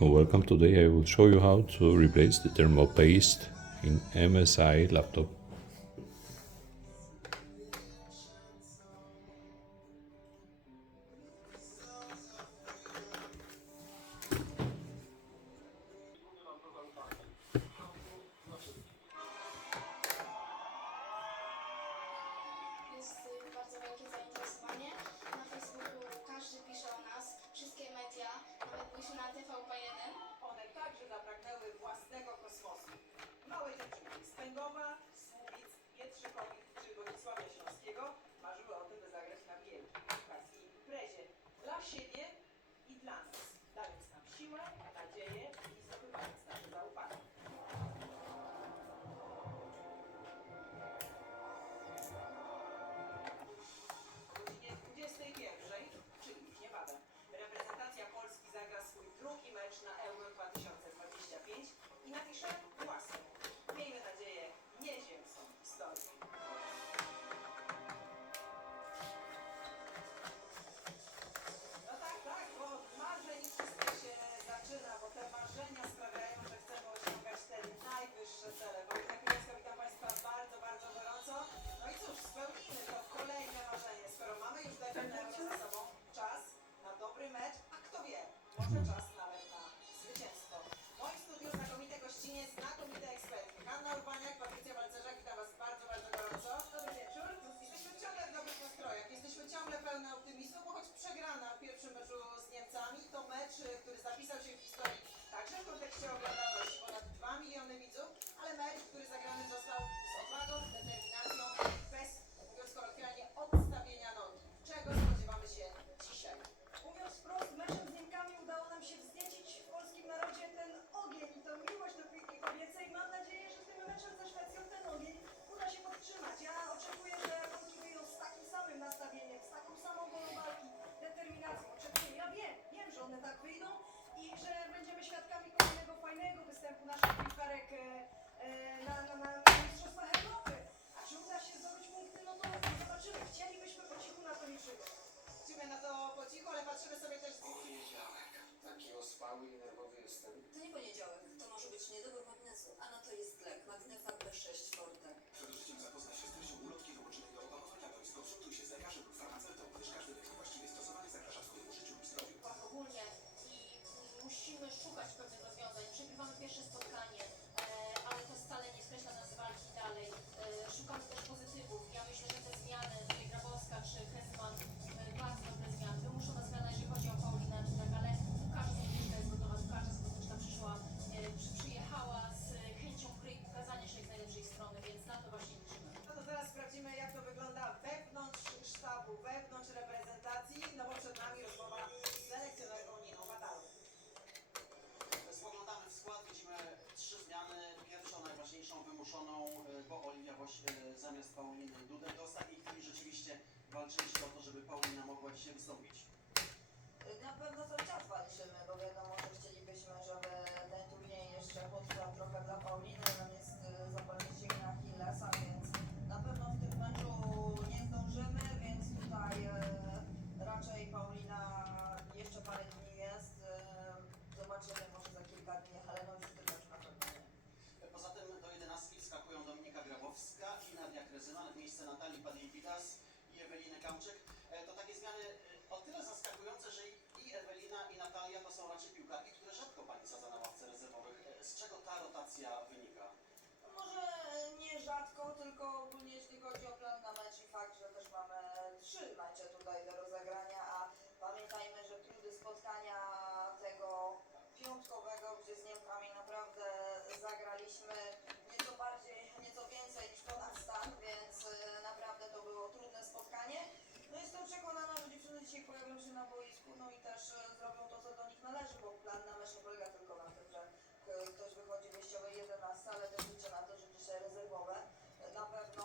Welcome. Today I will show you how to replace the thermal paste in MSI laptop. Jest bardzo wielkie zainteresowanie. Na Facebooku każdy pisze o nas, wszystkie media, nawet byliśmy na TVP1. One także zapragnęły własnego kosmosu. Małe dziewczynki z Pęgowa, Słubic, Pietrzykowic czy Wodzisławia Śląskiego marzyły o tym, by zagrać na wielkiej piłkarskiej imprezie. Dla siebie i dla nas, dając nam siłę, nadzieję i zdobywając nasze zaufanie. O godzinie 21, czyli już niebawem, reprezentacja Polski zagra swój drugi mecz na Euro 2025 i napisze własną, miejmy nadzieję, nieziemską historię. No tak, bo od marzeń wszystko się zaczyna, bo te marzenia sprawiają, że chcemy osiągać te najwyższe cele. Wojtek Chmielewska, witam Państwa bardzo, bardzo gorąco. No i cóż, spełnijmy to kolejne marzenie. Skoro mamy już debiut na Euro za sobą, czas na dobry mecz, a kto wie, może czas nawet na zwycięstwo. W moim studiu znakomite gościnie, znakomite ekspertki. Hanna Urbaniak, Patrycja Balcerzak, witam Was bardzo, bardzo gorąco. Dobry wieczór. Jesteśmy ciągle w dobrych nastrojach, jesteśmy ciągle pełne optymizmu, bo choć przegrana w pierwszym meczu z Niemcami, to mecz, który zapisał się w historii także w kontekście oglądalności ponad 2 miliony widzów, ale mecz, który zagrany został z odwagą, determinacją, bez, mówiąc kolokwialnie, odstawienia nogi. Czego spodziewamy się dzisiaj? Mówiąc wprost, meczem z Niemkami udało nam się wzniecić w polskim narodzie ten ogień i tę miłość do piłki kobiecej. Mam nadzieję, że tym meczem ze Szwecją ten ogień uda się podtrzymać. Ja oczekuję, że Polki wyjdą z takim samym nastawieniem, z taką samą wolą walki, determinacją. Oczekuję, ja wiem, że one tak wyjdą i że będziemy świadkami kolejnego fajnego występu naszych piłkarek na Mistrzostwach Europy. A czy uda się zdobyć punkty, no to zobaczymy. Chcielibyśmy po cichu na to liczymy. Liczymy na to po cichu, ale patrzymy sobie też z Poniedziałek. Taki ospały i nerwowy jestem. To nie poniedziałek, to może być niedobór magnezu, a na to jest lek Magnefab B6 Forte. Przed użyciem zapoznaj się z treścią ulotki dołączonej do opakowania bądź skonsultuj się z lekarzem lub farmaceutą, gdyż każdy lek niewłaściwie stosowany zagraża Twojemu życiu lub zdrowiu. Ogólnie i musimy szukać pewnych rozwiązań. Przegrywamy pierwsze spotkanie, ale to wcale nie skreśla nas z walki dalej. Szukamy też pozytywów. Ja myślę, że te zmiany, tutaj Grabowska czy Hesman, bardzo dobre zmiany. Wymuszona zmiana, jeżeli chodzi o Paulinę, tak, ale każda zawodniczka jest gotowa, każda zawodniczka przyjechała z chęcią gry i pokazania się jak z najlepszej strony, więc na to właśnie liczymy. No to zaraz sprawdzimy, jak to wygląda wewnątrz sztabu, wewnątrz reprezentacji, no bo przed nami rozmowa z selekcjonerką Niną Batalą. Spoglądamy w skład, widzimy 3 zmiany. Pierwszą, najważniejszą, wymuszoną, bo Oliwia Woś zamiast Pauliny Dudek. Do ostatniej chwili rzeczywiście walczyliście o to, żeby Paulina mogła dzisiaj wystąpić. Na pewno cały czas walczymy, bo wiadomo, że chcielibyśmy, żeby ten turniej jeszcze potrwał trochę dla Pauliny. Nam jest zapalniczek na Achillesa, więc na pewno w tym meczu nie zdążymy, więc tutaj raczej Paulina jeszcze parę dni jest. Zobaczymy może za kilka dni, ale no już w tym meczu na pewno nie. Poza tym do 11 wskakują Dominika Grabowska i Nadia Krezyman w miejsce Natalii Padej-Pitas i Eweliny Kamczyk. To takie zmiany o tyle zaskakujące, że i Ewelina i Natalia to są raczej piłkarki, które rzadko Pani sadza na ławce rezerwowych. Z czego ta rotacja wynika? No może nie rzadko, tylko ogólnie jeśli chodzi o plan na mecz i fakt, że też mamy 3 mecze tutaj do rozegrania, a pamiętajmy, że trudy spotkania tego piątkowego, gdzie z Niemkami naprawdę zagraliśmy nieco bardziej, nieco więcej niż ponad stan, więc naprawdę to było trudne spotkanie. No jestem przekonana, że dziewczyny dzisiaj pojawią się na boisku, no i też zrobią to, co do nich należy, bo plan na mecz nie polega tylko na tym, że ktoś wychodzi w wyjściowej 11, ale też liczę na to, że dzisiaj rezerwowe na pewno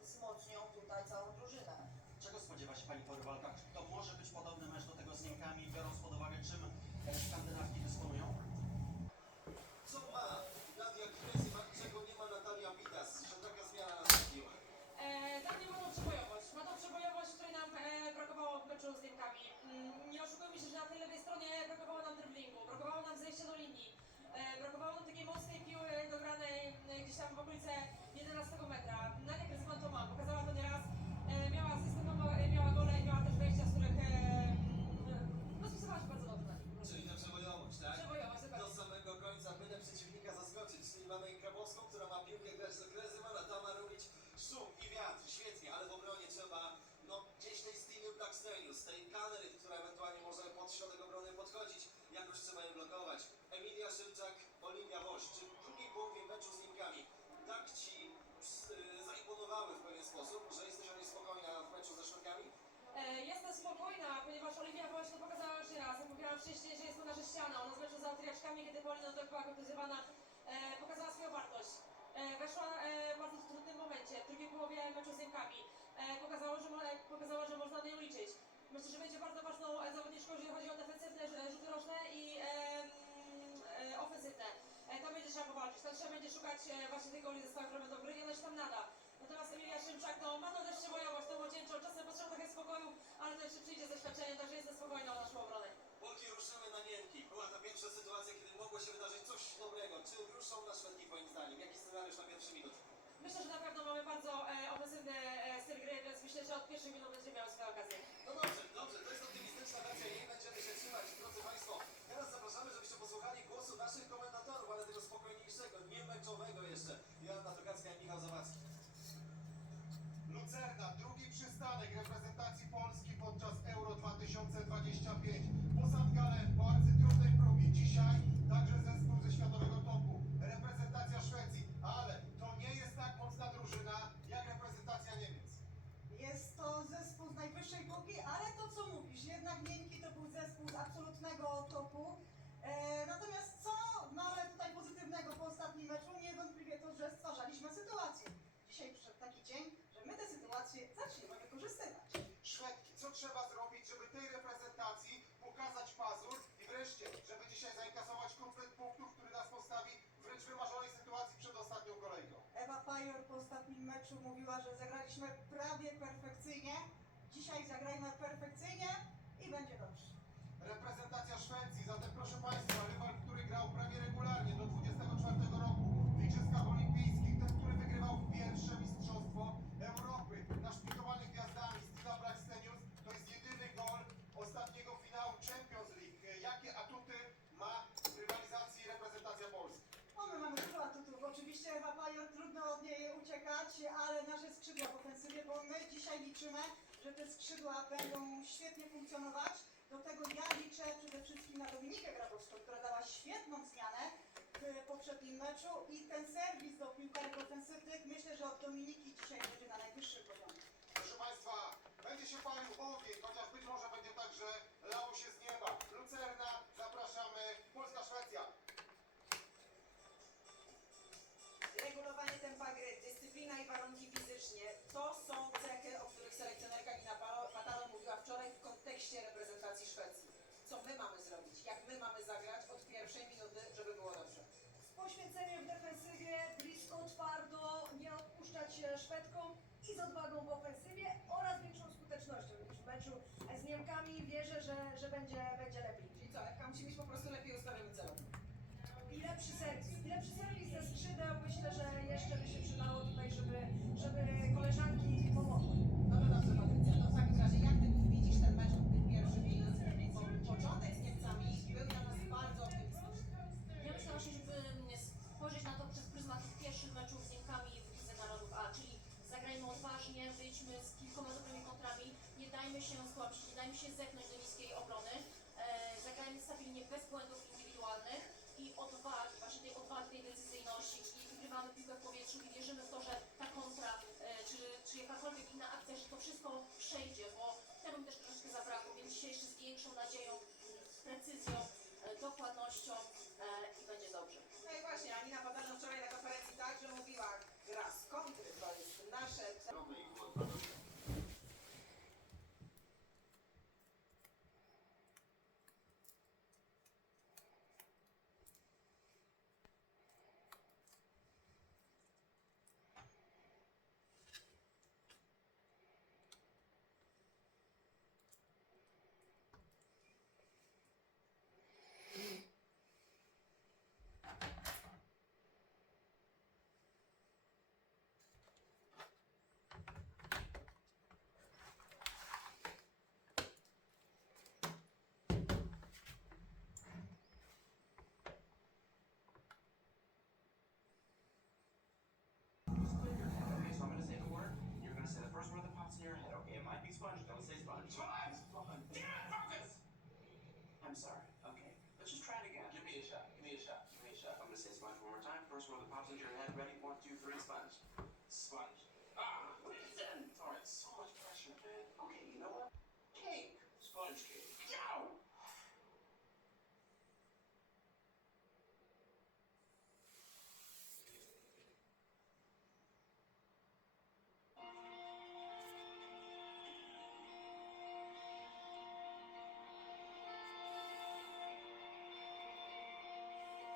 wzmocnią tutaj całą drużynę. Czego spodziewa się Pani po rywalkach? To może być podobny mecz do tego z Niemkami, biorąc pod uwagę, czym Skandynawki dysponują? Co ma? Nadia Krezyman, czego nie ma Natalia Pitas, że taka zmiana nastąpiła. Dla mnie ma to przebojowość. Ma to przebojowość, której nam brakowało w meczu z Niemkami. Nie oszukujmy się, że na tej lewej stronie brakowało nam driblingu, brakowało Jestem spokojna, ponieważ Oliwia właśnie to pokazała już raz. Jak mówiłam wcześniej, że jest to nasza ściana. Ona z meczu z Austriaczkami, kiedy Paulina to była kontuzowana, pokazała swoją wartość. Weszła w bardzo trudnym momencie, w drugiej połowie meczu z Niemkami. Pokazała, że można na nią liczyć. Myślę, że będzie bardzo ważną zawodniczką, jeżeli chodzi o defensywne rzuty rożne i ofensywne. Tam będzie trzeba powalczyć, tam trzeba będzie szukać właśnie tej goli ze stałych, które będą gry i ona się tam nada. Natomiast Emilia Szymczak, no ma to też przewojować, tą młodzieńczą, czasem potrzeba trochę spokoju, ale to jeszcze przyjdzie ze doświadczeniem, także jestem spokojna o naszą obronę. Polki ruszyły na Niemki. Była ta pierwsza sytuacja, kiedy mogło się wydarzyć coś dobrego. Czy ruszą na Szwedki moim zdaniem? Jaki scenariusz na pierwszy minut? Myślę, że na pewno mamy bardzo ofensywny styl gry, więc myślę, że od pierwszych minut będziemy miały swoje okazje. No dobrze, dobrze. To jest optymistyczna wersja i jej będziemy się trzymać. Drodzy Państwo, teraz zapraszamy, żebyście posłuchali głosu naszych komentatorów, ale tego spokojniejszego, nie meczowego jeszcze. Joanna Tokacka i Michał Zawadzki. Lucerna, drugi przystanek reprezentacji Polski podczas Euro 2025. Po St. Gallen, po arcytrudnej próbie. Dzisiaj także zespół ze światowego topu. Reprezentacja Szwecji, ale to nie jest tak mocna drużyna jak reprezentacja Niemiec. Jest to zespół z najwyższej półki, ale to co mówisz, jednak Niemki to był zespół z absolutnego topu. Natomiast co mamy tutaj pozytywnego po ostatnim meczu? Niewątpliwie to, że stwarzaliśmy sytuację. Dzisiaj przyszedł taki dzień, że my te sytuacje zaczniemy wykorzystywać. Szwedki, co trzeba zrobić, żeby tej reprezentacji pokazać pazur i wreszcie, żeby dzisiaj zainkasować komplet punktów, który nas postawi w wręcz wymarzonej sytuacji przed ostatnią kolejką? Ewa Pajor po ostatnim meczu mówiła, że zagraliśmy prawie perfekcyjnie. Dzisiaj zagrajmy perfekcyjnie i będzie dobrze. Reprezentacja Szwecji, zatem proszę Państwa, rywal, który grał prawie regularnie do 24 roku w Igrzyskach Olimpijskich, ten, który wygrywał pierwsze Mistrzostwo Europy, naszpikowany gwiazdami Steve'a Blackstenius, to jest jedyny gol ostatniego finału Champions League. Jakie atuty ma w rywalizacji reprezentacja Polski? No, my mamy dużo atutów. Oczywiście Ewa Pajor, trudno od niej uciekać, ale nasze skrzydła w ofensywie, bo my dzisiaj liczymy, że te skrzydła będą świetnie funkcjonować. Do tego ja liczę przede wszystkim na Dominikę Grabowską, która dała świetną zmianę w poprzednim meczu i ten serwis do piłkarek ofensywnych, myślę, że od Dominiki dzisiaj będzie na najwyższym poziomie. Proszę Państwa, będzie się palił ogień, chociaż być może będzie także lało się z nieba. Lucerna, zapraszamy, Polska-Szwecja. Regulowanie tempa gry, dyscyplina i warunki fizycznie to są cechy, o których selekcjonerka Nina Patalo mówiła wczoraj w kontekście reprezentacji Szwecji. Co my mamy zrobić? Jak my mamy zagrać od pierwszej minuty, żeby było dobrze? Z poświęceniem w defensywie, blisko, twardo, nie odpuszczać Szwedkom i z odwagą w ofensywie oraz większą skutecznością niż w meczu z Niemkami. Wierzę, że będzie lepiej. Czyli co, Ewka musi mieć po prostu lepiej ustawiony celownik. I lepszy serwis ze skrzydeł. Myślę, że jeszcze by się przydało tutaj, żeby koleżanki pomogły. No to dobrze, Patrycja. No w takim razie, jak ty widzisz ten mecz od tych pierwszych minut? Bo początek z Niemcami był dla nas bardzo optymistyczny. Ja myślę właśnie, żeby spojrzeć na to przez pryzmat tych pierwszych meczów z Niemkami w Lidze Narodów A, czyli zagrajmy odważnie, wyjdźmy z kilkoma dobrymi kontrami, nie dajmy się stłamsić, nie dajmy się zepchnąć do niskiej obrony, zagrajmy stabilnie, bez błędów indywidualnych i odwagi, właśnie tej odwagi, tej decyzyjności i wygrywamy piłkę w powietrzu i wierzymy w to, że ta kontra, czy jakakolwiek inna akcja, że to wszystko przejdzie, bo tego mi też troszeczkę zabrakło, więc dzisiaj jeszcze z większą nadzieją, precyzją, dokładnością i będzie dobrze. No i właśnie, Anina Patalo wczoraj na konferencji także mówiła, gra z kontry to jest nasze... Okay, so I'm gonna say the word. You're gonna say the first word that pops in your head. Okay, it might be sponge. Don't say sponge. Try sponge. Damn it, focus! I'm sorry. Okay, let's just try it again. Give me a shot. Give me a shot. Give me a shot. I'm gonna say sponge one more time. First word that pops into your head. Ready? 1, 2, 3, sponge.